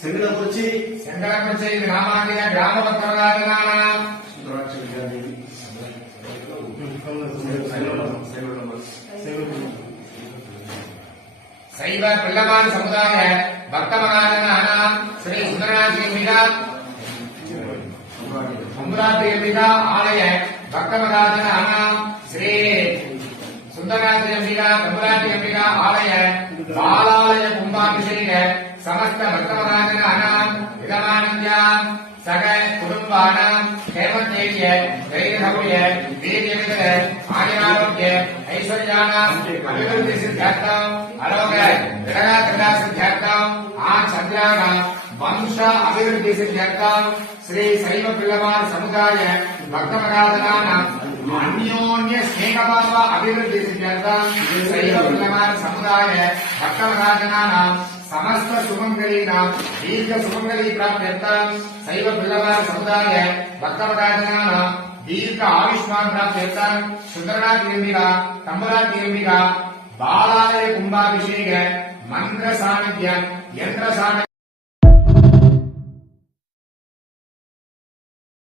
செங்கலக்குறிச்சி செங்கலக்குறிச்சி கிராமாந்திர கிராம பத்திரகாரனான சுந்தராட்சி வித்யாதேவி சைவ பிள்ளமான் சமுதாய பக்தமகாரனான ஸ்ரீ சுந்தரநாதி மீரா அம்புராட்டி அம்பிகா ஆலய பக்தமகாரனான ஸ்ரீ சுந்தரநாதி அம்பிகா அம்புராட்டி அம்பிகா ஆலய பாலாலய கும்பாபிஷேக சமஸ்த பக்தமகாரனான விதமானந்தியாம் சக குடும்பானாம் ஹேமந்தேய தைரியசௌரிய வீரியமிதர ஆயுராரோக்கிய ஐஸ்வர்யானாம் அபிவிருத்தி சித்தார்த்தம் அலோக கிரகா கிரகா சித்தார்த்தம் ஆ சந்திரானாம் வம்ச அபிவிருத்தி சித்தார்த்தம் ஸ்ரீ சைவ பிள்ளமார் சமுதாய பக்தமகாதனானாம் అన్యోన్య స్నేహభావ అభివృద్ధి సముదాయ భక్త మహాజనానాం సమస్త సుమంగళీనాం దీర్ఘ సుమంగళీ ప్రాప్త్యర్థం శైవ పిల్లవార సముదాయ భక్త మహాజనానాం దీర్ఘ ఆయుష్మాన్ ప్రాప్త్యర్థం సుందరనా కిరమిగా తమ్మురా కిరమిగా బాలాలయ కుంభాభిషేక మంత్ర సాన్నిధ్యం యంత్ర సాన్నిధ్యం